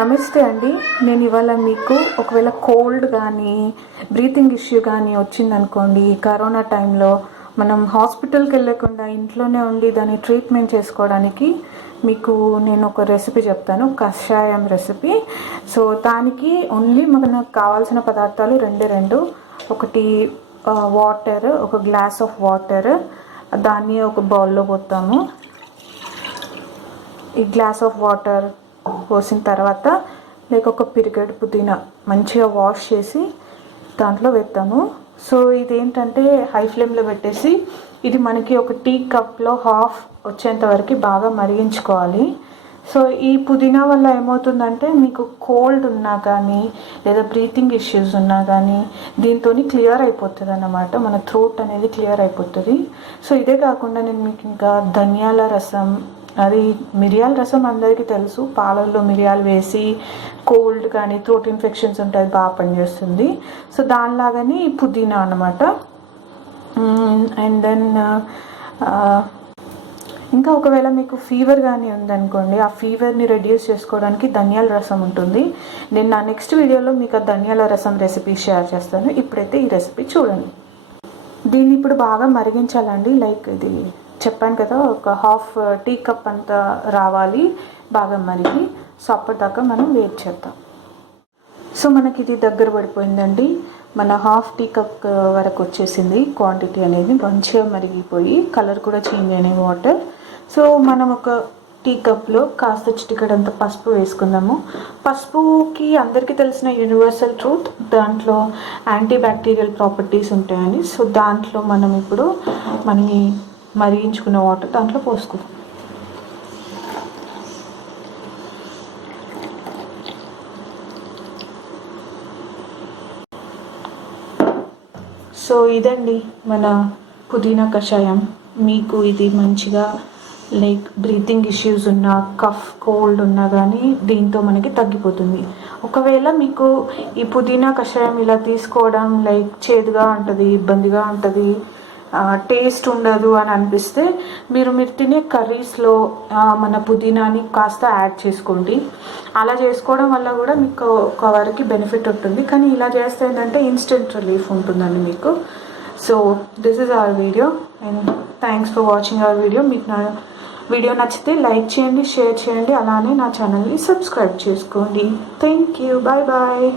నమస్తే అండి. నేను ఇవాళ మీకు ఒకవేళ కోల్డ్ కానీ బ్రీతింగ్ ఇష్యూ కానీ వచ్చిందనుకోండి, కరోనా టైంలో మనం హాస్పిటల్కి వెళ్ళకుండా ఇంట్లోనే ఉండి దాన్ని ట్రీట్మెంట్ చేసుకోవడానికి మీకు నేను ఒక రెసిపీ చెప్తాను, కషాయం రెసిపీ. సో దానికి ఓన్లీ మనకు కావాల్సిన పదార్థాలు రెండు. ఒకటి వాటర్, ఒక గ్లాస్ ఆఫ్ వాటర్, దాన్ని ఒక బౌల్లో పోతాము. ఈ గ్లాస్ ఆఫ్ వాటర్ పోసిన తర్వాత ఒక పిరికెడు పుదీనా మంచిగా వాష్ చేసి దాంట్లో వేస్తాము. సో ఇదేంటంటే హై ఫ్లేమ్లో పెట్టేసి ఇది మనకి ఒక టీ కప్లో హాఫ్ వచ్చేంత వరకు బాగా మరిగించుకోవాలి. సో ఈ పుదీనా వల్ల ఏమవుతుందంటే మీకు కోల్డ్ ఉన్నా కానీ లేదా బ్రీతింగ్ ఇష్యూస్ ఉన్నా కానీ దీంతో క్లియర్ అయిపోతుంది అన్నమాట. మన థ్రోట్ అనేది క్లియర్ అయిపోతుంది. సో ఇదే కాకుండా నేను మీకు ఇంకా ధనియాల రసం, అది మిరియాల రసం అందరికీ తెలుసు, పాలల్లో మిరియాలు వేసి కోల్డ్ కానీ థ్రోట్ ఇన్ఫెక్షన్స్ ఉంటాయి, బాగా పనిచేస్తుంది. సో దానిలాగానే పుదీనా అన్నమాట. అండ్ దెన్ ఇంకా ఒకవేళ మీకు ఫీవర్ కానీ ఉందనుకోండి, ఆ ఫీవర్ని రెడ్యూస్ చేసుకోవడానికి ధనియాల రసం ఉంటుంది. నేను నా నెక్స్ట్ వీడియోలో మీకు ఆ ధనియాల రసం రెసిపీ షేర్ చేస్తాను. ఇప్పుడైతే ఈ రెసిపీ చూడండి. దీన్ని ఇప్పుడు బాగా మరిగించాలండి. ఇది చెప్పాను కదా, ఒక హాఫ్ టీ కప్ అంతా రావాలి బాగా మరిగి. సో అప్పటిదాకా మనం వెయిట్ చేద్దాం. సో మనకి ఇది దగ్గర పడిపోయిందండి. మన హాఫ్ టీ కప్ వరకు వచ్చేసింది క్వాంటిటీ అనేది, మంచిగా మరిగిపోయి కలర్ కూడా చేంజ్ అయినాయి వాటర్. సో మనం ఒక టీ కప్లో కాస్త చిటికెడంత పసుపు వేసుకుందాము. పసుపుకి అందరికీ తెలిసిన యూనివర్సల్ ట్రూత్, దాంట్లో యాంటీ బ్యాక్టీరియల్ ప్రాపర్టీస్ ఉంటాయని. సో దాంట్లో మనం ఇప్పుడు మరిగించుకున్న వాటర్ దాంట్లో పోసుకుందాం. సో ఇదండి మన పుదీనా కషాయం. మీకు ఇది మంచిగా బ్రీతింగ్ ఇష్యూస్ ఉన్నా, కఫ్ కోల్డ్ ఉన్నా కానీ దీంతో మనకి తగ్గిపోతుంది. ఒకవేళ మీకు ఈ పుదీనా కషాయం ఇలా తీసుకోవడం చేదుగా ఉంటుంది, ఇబ్బందిగా ఉంటుంది, టేస్ట్ ఉండదు అని అనిపిస్తే మీరు తినే కర్రీస్లో మన పుదీనాని కాస్త యాడ్ చేసుకోండి. అలా చేసుకోవడం వల్ల కూడా మీకు ఒక వరకు బెనిఫిట్ ఉంటుంది. కానీ ఇలా చేస్తే ఏంటంటే ఇన్స్టెంట్ రిలీఫ్ ఉంటుందండి మీకు. So this is our video and thanks for watching our video. మీకు నా వీడియో నచ్చితే లైక్ చేయండి, షేర్ చేయండి, అలానే నా ఛానల్ని సబ్స్క్రైబ్ చేసుకోండి. Thank you. Bye bye.